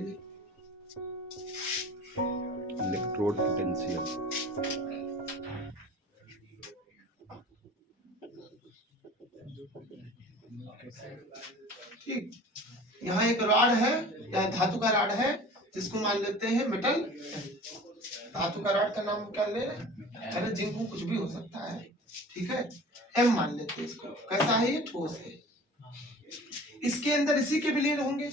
पहले। Electrode potential. ठीक, यहाँ एक रॉड है या धातु का रॉड है जिसको मान लेते हैं मेटल। धातु का रॉड का नाम क्या ले, अरे जिंक कुछ भी हो सकता है, ठीक है। एम मान लेते हैं इसको। कैसा है ये, ठोस है। इसके अंदर इसी के विलयन होंगे,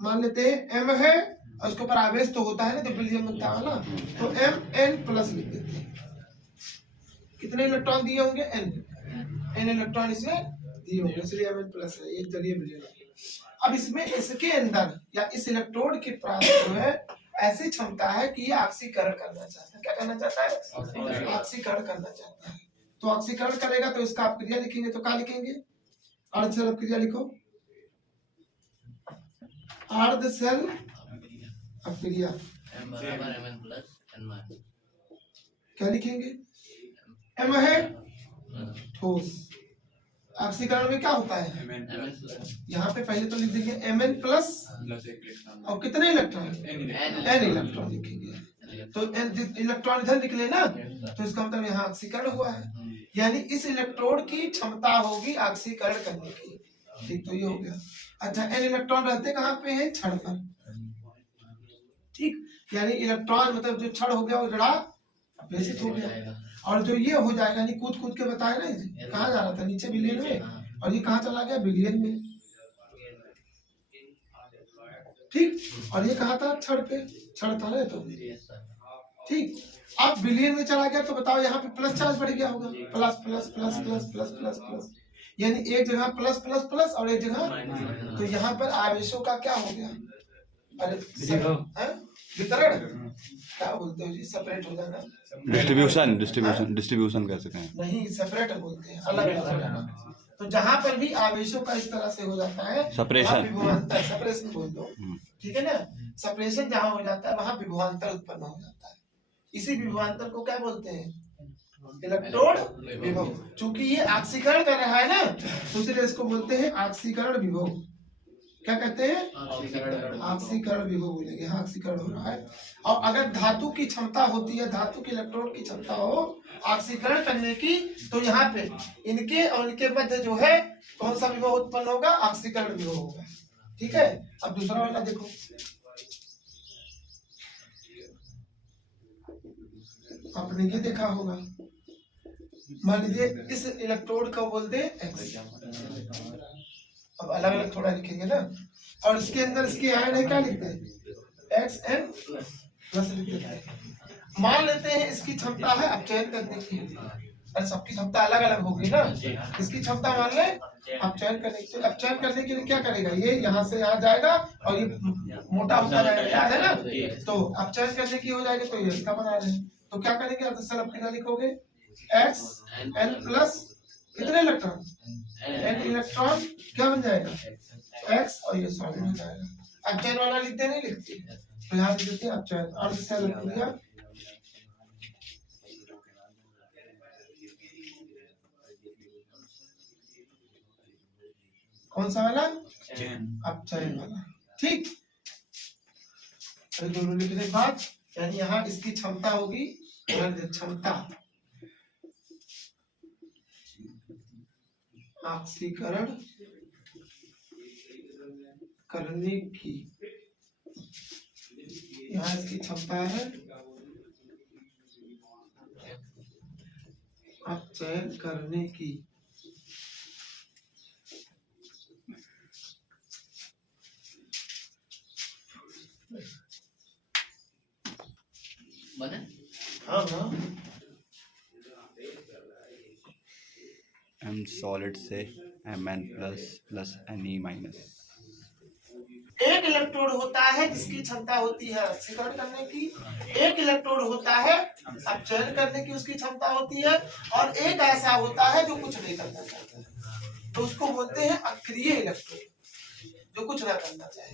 मान लेते हैं एम है और उसके ऊपर आवेश तो होता है ना, तो विलयन बनता है ना, तो एम एन प्लस लिख देते हैं। कितने इलेक्ट्रॉन दिए होंगे, एन इलेक्ट्रॉन इसमें दिए होंगे, इसलिए एम एन प्लस है, ये जलीय विलयन। अब इसमें इसके अंदर या इस इलेक्ट्रोड के पास जो है ऐसी क्षमता है कि ये ऑक्सीकरण करना चाहता है। क्या करना चाहता है, ऑक्सीकरण करना चाहता है। तो ऑक्सीकरण करेगा तो इसका आप क्रिया लिखेंगे तो क्या लिखेंगे, अर्ध सेल क्रिया लिखो, अर्ध सेल क्रिया। क्या लिखेंगे, एम है ठोस, ऑक्सीकरण में क्या होता है, यहाँ पे पहले तो लिख देंगे एम एन प्लस और कितने इलेक्ट्रॉन, एन इलेक्ट्रॉन लिखेंगे। तो एन इलेक्ट्रॉन इधर निकले ना, तो इसका मतलब यहाँ ऑक्सीकरण हुआ है, यानी इस इलेक्ट्रोड की क्षमता होगी ऑक्सीकरण करने की। ठीक, तो ये हो गया। अच्छा, एन इलेक्ट्रॉन रहते कहाँ पे है, छड़ पर। ठीक, यानी इलेक्ट्रॉन मतलब जो छड़ हो गया वो जड़ा प्रेषित हो गया, और जो ये हो जाएगा यानी कूद कूद के बताया ना, कहाँ जा रहा था, नीचे विलयन में, और ये कहाँ चला गया, विलयन में। ठीक, और ये कहाँ था, छड़ पे, छड़ था ना तो। ठीक, अब विलयन में चला गया तो बताओ यहाँ पे प्लस चार्ज बढ़ गया होगा, plus plus plus plus plus plus plus, यानी एक जगह प्लस प्लस प्लस और एक जगह, तो यहाँ पर आवेशों का क्या हो गया, अरे वितरण, क्या बोलते हो जी, सेपरेट हो जाना, डिस्ट्रीब्यूशन डिस्ट्रीब्यूशन डिस्ट्रीब्यूशन कह सकते हैं, नहीं सेपरेट बोलते हैं, अलग अलग हो जाना। तो जहां पर भी आवेशों का इस तरह से हो जाता है, सेपरेशन, विभवांतर, सेपरेशन बोल दो, ठीक है ना। सेपरेशन जहां हो जाता है वहां विभवांतर उत्पन्न हो जाता है। इसी विभवांतर को क्या बोलते हैं, इलेक्ट्रोड विभव। चूंकि ये ऑक्सीकरण कर रहा है ना, तो इसलिए इसको बोलते हैं ऑक्सीकरण विभव। क्या कहते हैं, ऑक्सीकरण विभव बोलेंगे। हाँ, ऑक्सीकरण हो रहा है। और अगर धातु की क्षमता होती है, धातु के इलेक्ट्रोड की क्षमता हो ऑक्सीकरण करने की, तो यहाँ पे इनके और इनके मध्य जो है कौन सा विभव उत्पन्न होगा, ऑक्सीकरण विभव होगा। ठीक है, अब दूसरा वाला देखो, आपने ये देखा होगा, मान लीजिए इस इलेक्ट्रोड को बोलते हैं एक्स, अब अलग अलग थोड़ा लिखेंगे ना, और इसके अंदर इसकी आयन है, क्या लिखते हैं, एक्स एन प्लस लिखते हैं। मान लेते हैं इसकी क्षमता है अपचयन करने की, अरे सबकी क्षमता अलग अलग होगी ना, इसकी क्षमता मान ले अपचयन करने की। अपचयन करने के लिए क्या करेगा, ये यहाँ से यहाँ जाएगा और ये मोटा होता रहेगा, याद है ना, तो अपचयन करने की हो जाएगी, तो ये इसका बना रहे। तो क्या करेंगे, अब सर अपना लिखोगे एक्स एन प्लस कितने इलेक्ट्रॉन, एन इलेक्ट्रॉन, क्या बन जाएगा एक्स, और ये सॉलिड हो जाएगा। अपचयन वाला लिखते नहीं लिखते, तो यहाँ लिख देते हैं अपचयन। अर्ध सेल क्रिया, कौन सा वाला, अपचयन वाला। ठीक, दोनों लिखने के बाद यानी यहाँ इसकी क्षमता होगी, क्षमता ऑक्सीकरण करने की, यहाँ इसकी क्षमता है अपचयन करने की। हाँ हाँ, एम सॉलिड से M N plus plus N E minus. एक इलेक्ट्रोड होता है जिसकी क्षमता होती है ऑक्सीकरण करने की, एक इलेक्ट्रोड होता है अपचयन करने की, उसकी क्षमता होती है, और एक ऐसा होता है जो कुछ नहीं करना चाहता है, तो उसको बोलते हैं अक्रिय इलेक्ट्रोड, जो कुछ ना करना चाहे।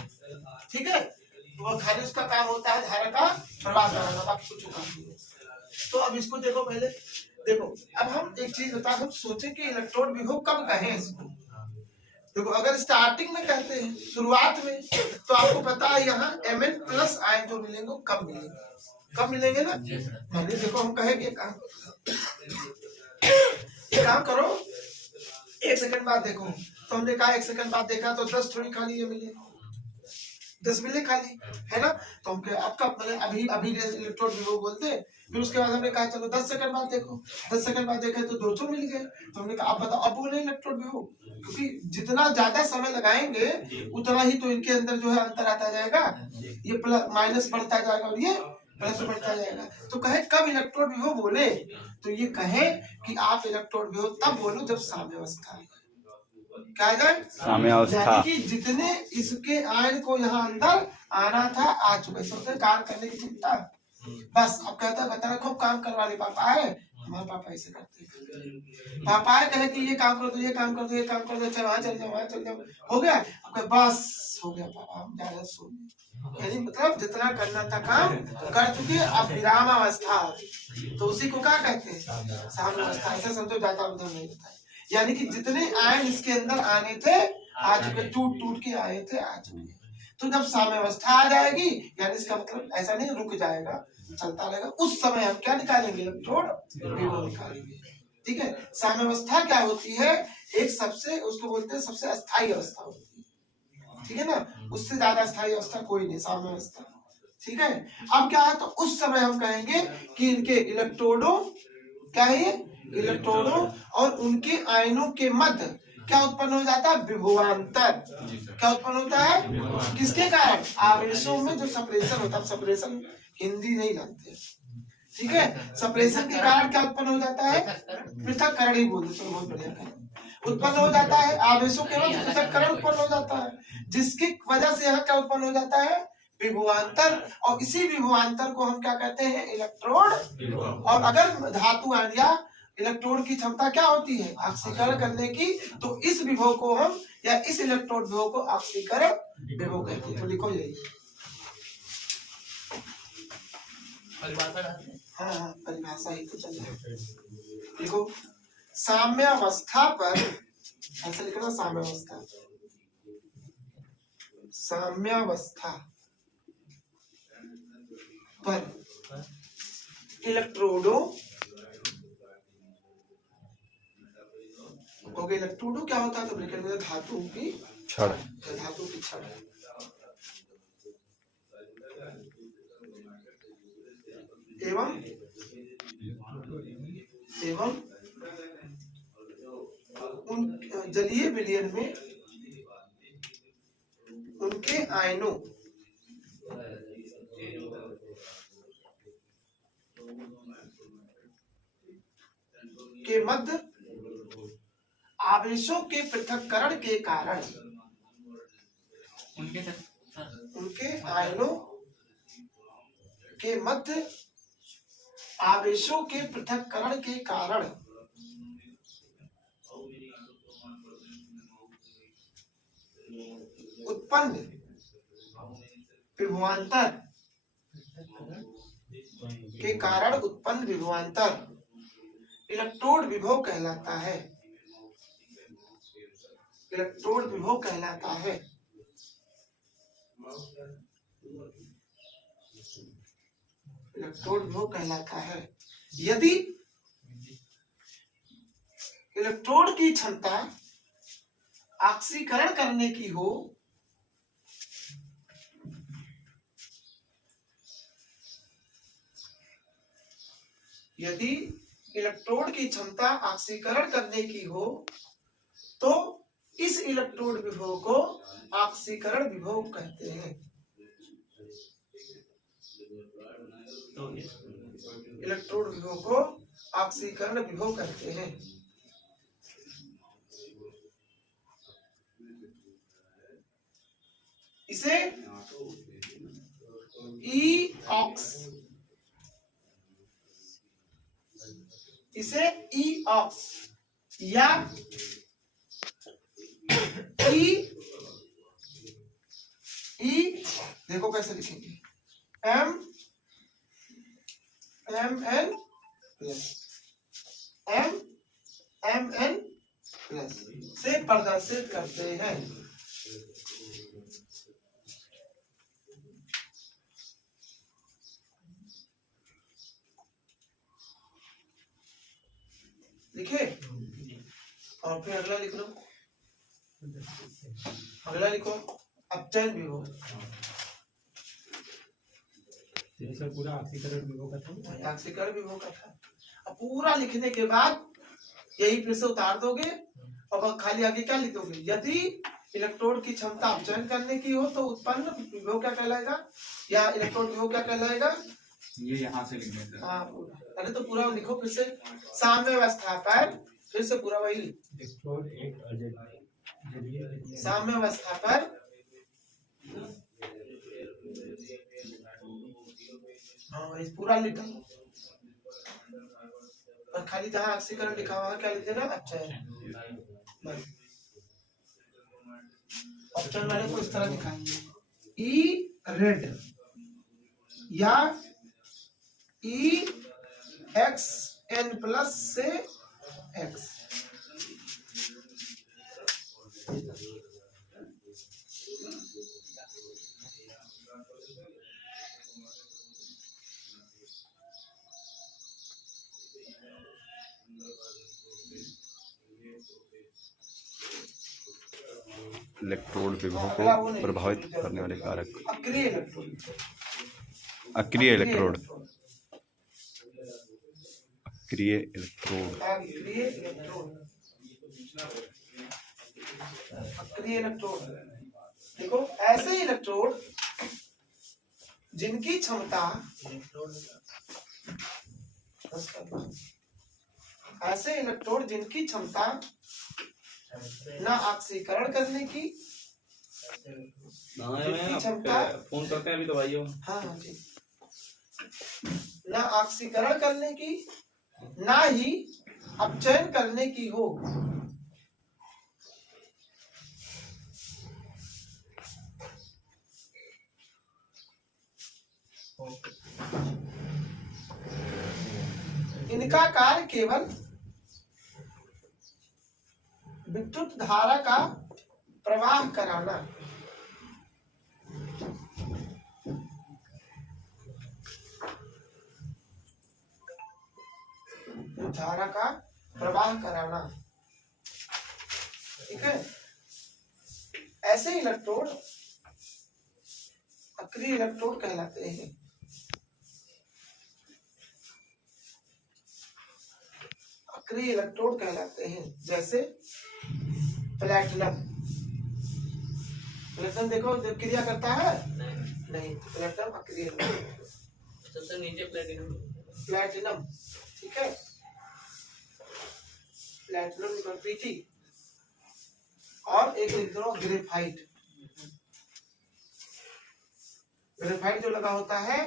ठीक है, तो वो खाली उसका काम होता है धारा का प्रवाह कराना, बाकी कुछ काम नहीं है। तो अब इसको देखो, पहले देखो, अब हम एक चीज बता, हम सोचे कि इलेक्ट्रोड विभव कब कहें इसको, देखो अगर स्टार्टिंग में कहते हैं शुरुआत में, तो आपको पता है यहाँ Mn प्लस आयन जो मिलेंगे वो कब मिलेंगे, कब मिलेंगे ना। मानिए देखो हम कहेंगे काम करो, 1 सेकंड बाद देखो, तो हमने कहा 1 सेकंड बाद देखा तो 10 थोड़ी खाली ये मिले, 10 मिले खाली, है ना। तो हम आपका मतलब अभी अभी इलेक्ट्रोड विभव बोलते, फिर उसके बाद हमने कहा चलो 10 सेकंड बाद देखो, 10 सेकंड बाद देखा तो 2 मिल गए, तो हमने कहा आप बताओ अब बोले इलेक्ट्रोड विभव, क्योंकि जितना ज्यादा समय लगाएंगे उतना ही तो इनके अंदर जो है अंतर आता जाएगा, ये प्लस माइनस बढ़ता जाएगा और ये प्लस बढ़ता जाएगा। तो कहे कब इलेक्ट्रोड विभव बोले, तो ये कहे कि आप इलेक्ट्रोड विभव तब बोलो जब साम्यावस्था है। क्या है साम्यावस्था, यानी कि जितने इसके आयन को यहाँ अंदर आना था आ चुके, सोचते कार्य करने की चिंता, बस अब कहता बता खूब काम करवा ले पापा है, हमारे पापा ऐसे करते हैं, पापा है कहे कि ये काम कर दो, ये काम कर दो, ये काम कर दो, अच्छा वहां चल जाओ, वहां चल जाओ, हो गया अब बस हो गया पापा हम ज्यादा सो, यानी मतलब जितना करना था काम कर चुके, अब विराम अवस्था, तो उसी को क्या कहते हैं साम्यावस्था। ऐसा समझो ज्यादा उधर नहीं होता है, यानी कि जितने आयन इसके अंदर आने थे आ चुके, टूट टूट के आए थे आ चुके। तो जब साम्यावस्था आ जाएगी यानी इसका मतलब ऐसा नहीं रुक जाएगा, चलता रहेगा, उस समय हम क्या निकालेंगे इलेक्ट्रोड विभव निकालेंगे। ठीक है, साम्यावस्था क्या होती है, एक सबसे उसको बोलते हैं सबसे अस्थायी अवस्था होती है, ठीक है ना, उससे ज्यादा स्थायी अवस्था कोई नहीं साम्यावस्था। ठीक है, अब क्या है तो उस समय हम कहेंगे कि इनके इलेक्ट्रोडों क्या है, इलेक्ट्रोडों और उनके आयनों के मध्य क्या उत्पन्न हो जाता है, विभवांतर। क्या उत्पन्न होता है, किसके कारण, आवेशों में जो सेपरेशन होता है, सेपरेशन हिंदी नहीं जानते, ठीक है, सेपरेशन के कारण क्या उत्पन्न हो जाता है, पृथक्करण ही बोलते, चलो बहुत बढ़िया, उत्पन्न हो जाता है आवेशों के मध्य पृथक्करण उत्पन्न हो जाता है, जिसकी वजह से यहाँ क्या उत्पन्न हो जाता है, विभवांतर, और इसी विभवांतर को हम क्या कहते हैं, इलेक्ट्रोड। और अगर धातु आयन इलेक्ट्रोड की क्षमता क्या होती है, ऑक्सीकरण करने की, तो इस विभव को हम या इस इलेक्ट्रोड विभव को ऑक्सीकरण विभव कहते हैं। तो लिखो यही, हाँ परिभाषा ही तो चल रहा है, लिखो साम्यावस्था पर, ऐसा लिखना साम्यावस्था, साम्यावस्था पर इलेक्ट्रोडों, क्योंकि इलेक्ट्रोडों क्या होता है तो ब्रैकेट में धातु की छड़, धातु की छड़, एवं एवं उन जलीय विलयन में उनके आयनों के मध्य आवेशों के पृथक्करण के कारण, उनके आयनों के मध्य आवेशों के पृथक्करण के कारण उत्पन्न विभवांतर के कारण उत्पन्न विभवांतर इलेक्ट्रोड विभव कहलाता है, इलेक्ट्रोड विभव कहलाता है। इलेक्ट्रोड विभव कहलाता है। यदि इलेक्ट्रोड की क्षमता ऑक्सीकरण करने की हो, यदि इलेक्ट्रोड की क्षमता ऑक्सीकरण करने की हो तो इस इलेक्ट्रोड विभव को ऑक्सीकरण विभव कहते हैं। इलेक्ट्रोड विभव को ऑक्सीकरण विभव कहते हैं। इसे ई-ऑक्स, इसे ई-ऑक्स या देखो कैसे लिखेंगे, Mn प्लस MN प्लस से प्रदर्शित करते हैं। लिखे और फिर अगला लिख लो। अगला लिखो अपचयन विभव। पूरा ऑक्सीकरण विभव का था। ऑक्सीकरण विभव का था। अब पूरा लिखने के बाद यही फिर से उतार दोगे और खाली आगे क्या लिख दोगे, यदि इलेक्ट्रोड की क्षमता अपचयन करने की हो तो उत्पन्न विभव क्या कहलाएगा, या इलेक्ट्रोड विभव क्या कहलाएगा, ये यहाँ से लिखने से। हाँ पूरा। अरे तो पूरा लिखो फिर से। साम्यावस्था पर फिर से पूरा वही इलेक्ट्रोड एक साम्यावस्था पर हाँ वही पूरा लिखा और खाली जहाँ ऑक्सीकरण लिखा हुआ है क्या लिख देना, अपचयन। ऑप्शन वाले को इस तरह दिखाएंगे, ई रेड या ई एक्स एन प्लस से एक्स। इलेक्ट्रोड विभव को प्रभावित करने वाले कारक। अक्रिय इलेक्ट्रोड। अक्रिय इलेक्ट्रोड। अक्रिय इलेक्ट्रोड। अक्रिय इलेक्ट्रोड। अक्रिय इलेक्ट्रोड देखो, ऐसे इलेक्ट्रोड जिनकी क्षमता ऐसे इलेक्ट्रोड जिनकी क्षमता ना ऑक्सीकरण करने की क्षमता, फोन करते हैं अभी तो भाइयों। हाँ जी, ना ऑक्सीकरण करने की ना ही अपचयन करने की हो, इनका कार्य केवल विद्युत धारा का प्रवाह कराना, धारा का प्रवाह कराना। ठीक है, ऐसे इलेक्ट्रोड अक्रिय इलेक्ट्रोड कहलाते हैं। अक्रिय इलेक्ट्रोड कहलाते हैं, जैसे प्लैटिनम। प्लैटिनम देखो जब क्रिया करता है नहीं, तो प्लैटिनम अक्रिय सबसे नीचे प्लैटिनम। प्लैटिनम ठीक है, प्लैटिनम पीटी। और एक लिख दो ग्रेफाइट। ग्रेफाइट जो लगा होता है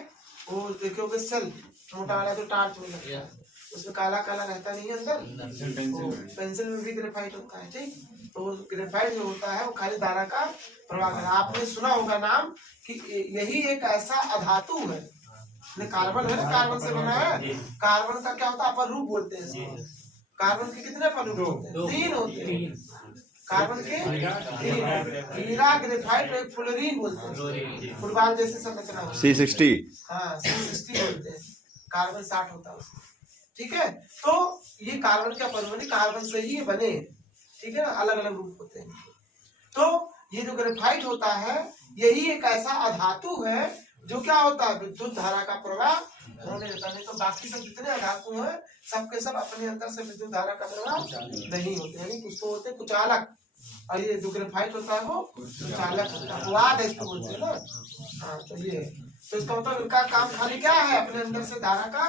वो देखोगे सेल मोटा वाला जो टार्च में लगता है, उसमें काला काला रहता नहीं है अंदर, पेंसिल में भी ग्रेफाइट होता है। ठीक, तो ग्रेफाइट जो होता है वो खाली धारा का प्रवाह कर। आपने सुना होगा नाम कि यही एक ऐसा अधातु है, कार्बन है ना, कार्बन से बना है। कार्बन का क्या होता है, अपन रूप बोलते हैं इसको। कार्बन के कितने परमाणु होते हैं, 3 होते हैं। कार्बन के हीरा, ग्रेफाइट और एक फ्लोरीन बोलते हैं। फुटबॉल जैसे संरचना होती है। C60। हाँ C60 बोलते हैं। कार्बन 60 होता है उसमें। ठीक है, तो ये कार्बन का परमाणु कार्बन से ही बने, ठीक है ना, अलग अलग रूप होते हैं। तो ये जो ग्रेफाइट होता है यही एक ऐसा अधातु है जो क्या होता है, विद्युत धारा का प्रवाह होने देता है। नहीं तो बाकी सब जितने अधातु हैं सबके सब अपने अंदर से विद्युत धारा का प्रवाह नहीं होते, यानी कुछ तो होते कुचालक, और ये जो ग्रेफाइट होता है वो कुचालक होता है, वाद है इसको बोलते हैं ना। हाँ तो ये, तो इसका मतलब इनका काम खाली क्या है, अपने अंदर से धारा का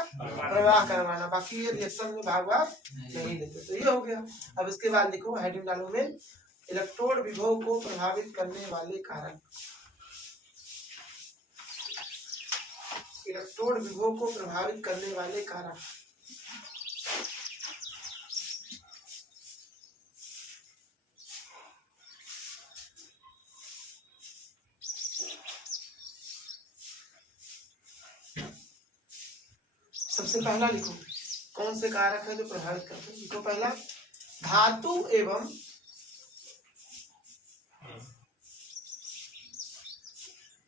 प्रवाह करवाना, बाकी ये रिएक्शन में भाग नहीं लेते। तो ये हो गया। अब इसके बाद लिखो हेडिंग डालो में, इलेक्ट्रोड विभव को प्रभावित करने वाले कारक। इलेक्ट्रोड विभव को प्रभावित करने वाले कारक। सबसे पहला लिखो कौन से कारक है जो प्रभावित करते हैं। लिखो पहला धातु एवं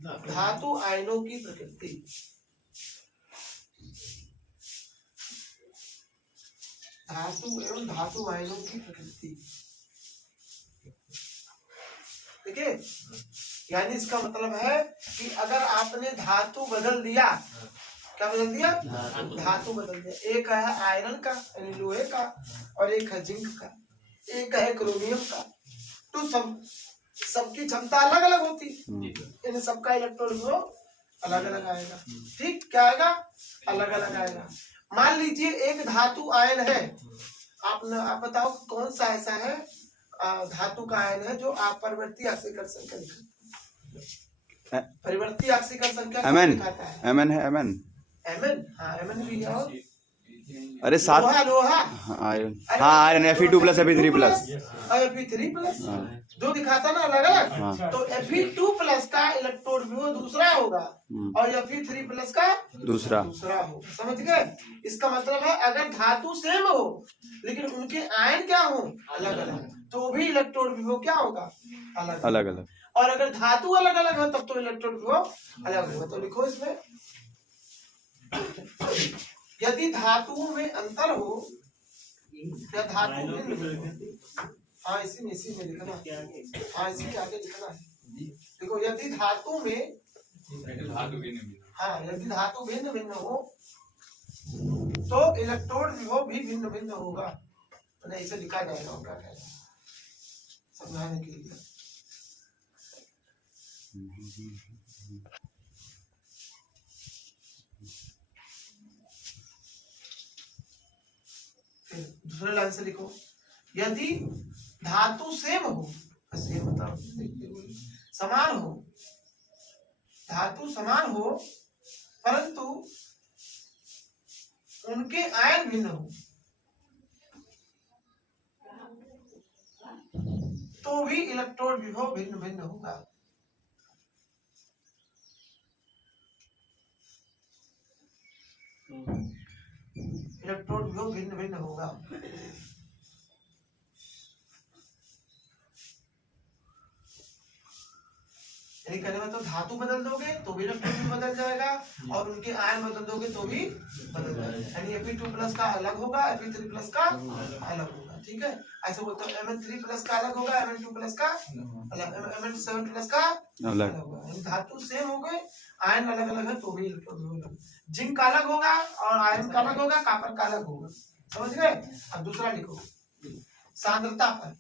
धातु आयनों की प्रकृति। धातु एवं धातु आयनों की प्रकृति। ठीक है, यानी इसका मतलब है कि अगर आपने धातु बदल दिया, क्या बदल दिया? धातु बदल दिया। एक है आयरन का यानी लोहे का, और एक है जिंक का, एक है क्रोमियम का, तो सबकी क्षमता अलग अलग होती, इन सबका इलेक्ट्रॉन वो अलग अलग आएगा। ठीक, क्या आएगा? अलग अलग आएगा। मान लीजिए एक धातु आयन है, आप बताओ कौन सा ऐसा है धातु का आयन है जो आप परिवर्ती आक्सीकरण संख्या दिखाता है? परिवर्ती आक्सीकरण संख्या दिखाता है? Mn है, Mn। Mn, हाँ Mn भी है। और अरे सात लोहा आयरन, हाँ आयरन Fe2+ Fe3+ Fe3+ जो दिखाता ना अलग अलग, तो Fe2+ का इलेक्ट्रॉन भी वो दूसरा होगा और Fe3+ का दूसरा होगा। समझ गए? इसका मतलब है अगर धातु सेम हो लेकिन उनके आयन क्या हो अलग अलग, तो भी इलेक्ट्रॉन भी वो क्या होगा अलग अलग। और अगर धातु अलग अलग है तब तो इलेक्ट्रॉन भी वो अलग होगा। तो लिखो इसमें, यदि धातुओं में अंतर हो या धातु भिन्न हो, हाँ इसी में लिखना, हाँ इसी के आगे लिखना है। देखो यदि धातु में, हाँ यदि धातु भिन्न भिन्न हो तो इलेक्ट्रोड विभव भी भिन्न भिन्न होगा। तो नहीं इसे लिखा जाएगा, क्या कहना समझाने के लिए। दूसरे लाइन से लिखो, यदि धातु सेम हो, सेम मतलब समान हो, धातु समान हो परंतु उनके आयन भिन्न हो तो भी इलेक्ट्रॉन विभव भिन्न भिन्न होगा। इलेक्ट्रॉन विभव भिन्न भिन्न होगा। यानी कहने में तो धातु बदल दोगे तो भी इलेक्ट्रॉन भी बदल जाएगा और उनके आयन बदल दोगे तो भी बदल जाएगा। यानी Fe2+ का अलग होगा, Fe3+ का अलग होगा। ठीक है, ऐसे बोलते हैं Mn3+ का अलग होगा, Mn2+ का अलग, Mn7+ का अलग होगा। यानी धातु सेम हो गए, आयन अलग अलग है तो भी इलेक्ट्रॉन अलग। जिंक का अलग होगा और आयरन का अलग होगा, कॉपर का अलग होगा। समझ गए? अब दूसरा लिखो, सांद्रता पर।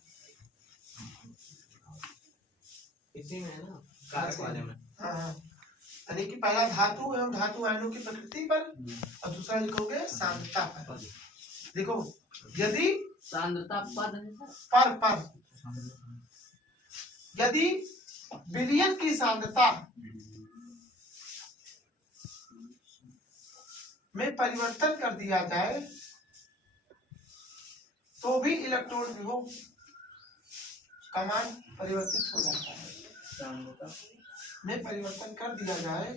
इसी में है ना कारक वाले में। हाँ, यानी कि पहला धातु एवं धातु आयनों की प्रकृति पर और दूसरा लिखोगे सांद्रता पर। देखो यदि सांद्रता पद है पर यदि विलयन की सांद्रता में परिवर्तन कर दिया जाए तो भी इलेक्ट्रॉन विभव का मान परिवर्तित हो जाता है। में परिवर्तन कर दिया जाए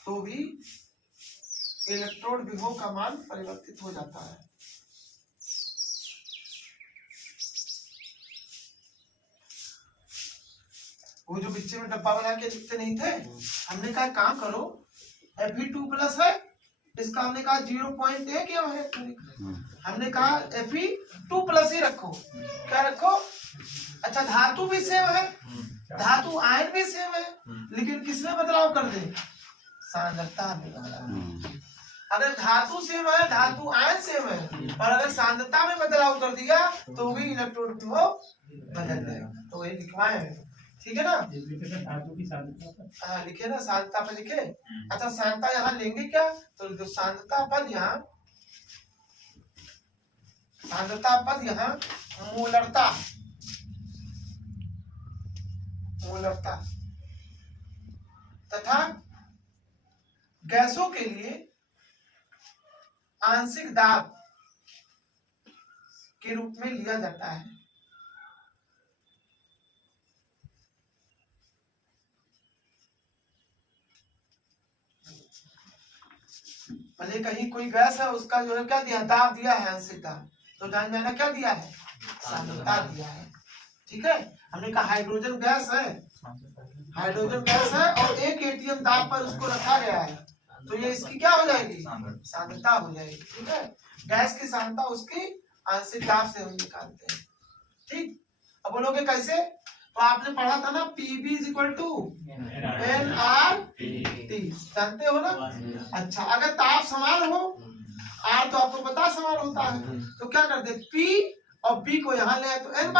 तो भी इलेक्ट्रोड विभव का मान परिवर्तित हो जाता है। वो जो बीच में डब्बा बना के लिखते नहीं थे, हमने कहा काम करो Fe2+ है, इसका हमने कहा 0.1 क्या है, हमने कहा Fe2+ ही रखो। क्या रखो? अच्छा धातु भी सेम है, धातु आयन भी सेम है, लेकिन किसमें बदलाव कर दे? सांद्रता में बदलाव। अगर धातु सेम है, धातु आयन सेम है, और अगर सांद्रता में बदलाव कर दिया तो भी इलेक्ट्रॉन वो बदल जाएगा। तो वही लिखवाए हैं, ठीक है ना? धातु की सांद्रता हाँ लिखे ना, सांद्रता पे लिखे। अच्छा सांद्रता यहाँ लेंगे क्या? तो जो सांद्रता पद यहाँ, सांद्रता पद यहाँ मोलरता, मोलरता तथा गैसों के लिए आंशिक दाब के रूप में लिया जाता है। भले कहीं कोई गैस है उसका जो है क्या दिया, दाब दिया है, आंशिक दाब, तो जान जाना क्या दिया है, सांद्रता दिया है। ठीक है, हमने कहा हाइड्रोजन गैस है, हाइड्रोजन गैस है और 1 atm दाब पर उसको रखा गया है, तो ये इसकी क्या हो जाएगी, सांद्रता हो जाएगी। ठीक है, गैस की सांद्रता उसकी आंशिक दाब से हम निकालते हैं। ठीक, अब बोलोगे कैसे, तो आपने पढ़ा था ना Pb = nRT, जानते हो ना। अच्छा, अगर ताप समान हो, R तो आपको पता समान होता है, तो क्या करते हैं, P और B को यहाँ ले आए तो N/B,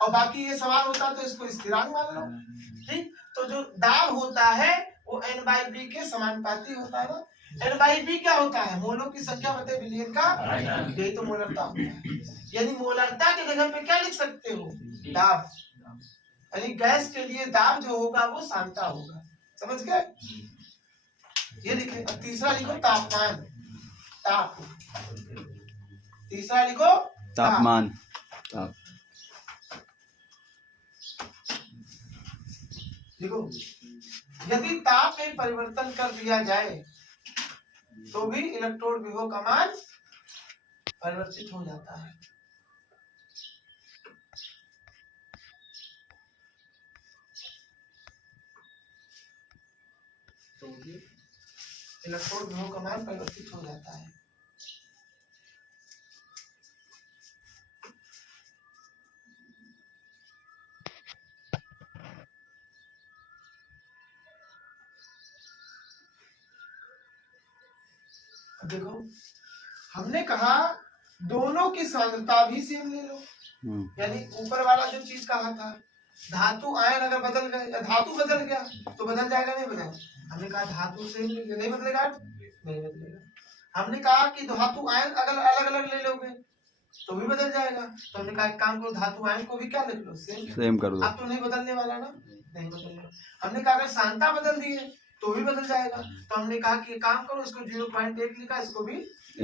और बाकी ये समान होता है तो इसको स्थिरांक मान लो। ठीक, तो जो दाब होता है वो N/B के समानुपाती होता है ना। N/B क्या होता है, मोलों की संख्या बटे विलयन का, यही तो मोलरता होता है। यानी मोलरता के जगह पे क्या लिख सकते हो, दाब, यानी गैस के लिए दाब जो होगा वो सांद्रता होगा। समझ गए, ये लिखे। अब तीसरा लिखो तापमान, ताप, तीसरा लिखो तापमान, ताप, देखो यदि ताप में परिवर्तन कर दिया जाए तो भी इलेक्ट्रोड विभव का मान परिवर्तित हो जाता है। इलेक्ट्रोड विभव का मान परिवर्तित हो जाता है। देखो हमने कहा दोनों की सांद्रता भी सेम ले लो, यानी ऊपर वाला जो चीज कहा था धातु आयन अगर बदल गए या धातु बदल गया तो बदल जाएगा, नहीं बदल, हमने कहा धातु सेम नहीं बदलेगा, नहीं बदलेगा। हमने कहा कि धातु आयन अगर अलग अलग ले लोगे तो भी बदल जाएगा, तो हमने कहा काम करो धातु आयन को भी क्या लिख लो, सेम कर दो। अब तो नहीं बदलने वाला ना, नहीं बदलेगा। हमने कहा अगर सांद्रता बदल दिए तो भी बदल जाएगा, तो हमने कहा कि काम करो इसको 0.1 लिखा, इसको भी,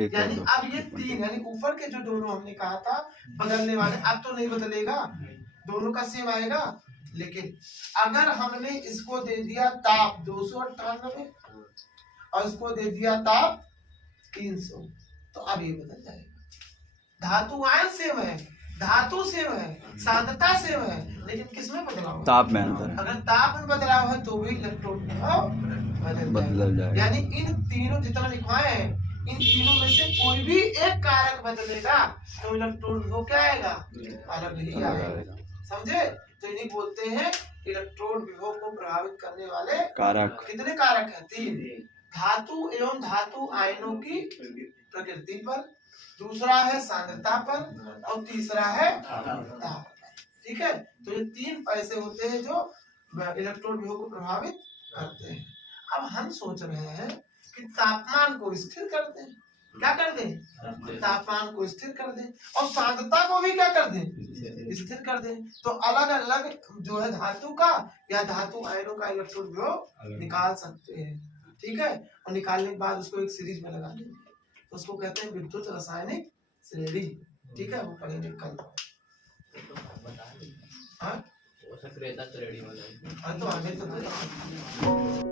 यानी अब ये 3, यानी ऊपर के जो दोनों हमने कहा था बदलने वाले, अब तो नहीं बदलेगा, दोनों का सेम आएगा। लेकिन अगर हमने इसको दे दिया ताप 298 और इसको दे दिया ताप 300, तो अब ये बदल जाएगा। धातु आयन सेम है, धातु सेम है, सांद्रता सेम है, लेकिन किसमें बदलाव, ताप में अंतर। अगर ताप में बदलाव है तो भी इलेक्ट्रोड बदल जाएगा। यानी इन तीनों जितना लिखवाए हैं इन तीनों में से कोई भी एक कारक बदलेगा तो इलेक्ट्रोड वो क्या आएगा, अलग ही आएगा। समझे, तो इन्हें बोलते हैं इलेक्ट्रोड विभव को प्रभावित करने वाले कारक। कितने कारक हैं, 3, धातु एवं धातु आयनों की प्रकृति पर, दूसरा है सांद्रता पर और तीसरा है ताप। ठीक है, तो ये 3 ऐसे होते हैं जो इलेक्ट्रोड विभव को प्रभावित करते हैं। अब हम सोच रहे हैं कि तापमान को स्थिर कर दें, क्या कर दें, तापमान को स्थिर कर दें और सांद्रता को भी क्या कर दें, स्थिर कर दें, तो अलग अलग जो है धातु का या धातु आयनों का इलेक्ट्रोड विभव निकाल सकते हैं। ठीक है, और निकालने के बाद उसको एक सीरीज में लगा देंगे, उसको कहते हैं विद्युत रासायनिक श्रेणी। ठीक है, वो पढ़ेंगे कल। हाँ, तो आगे तो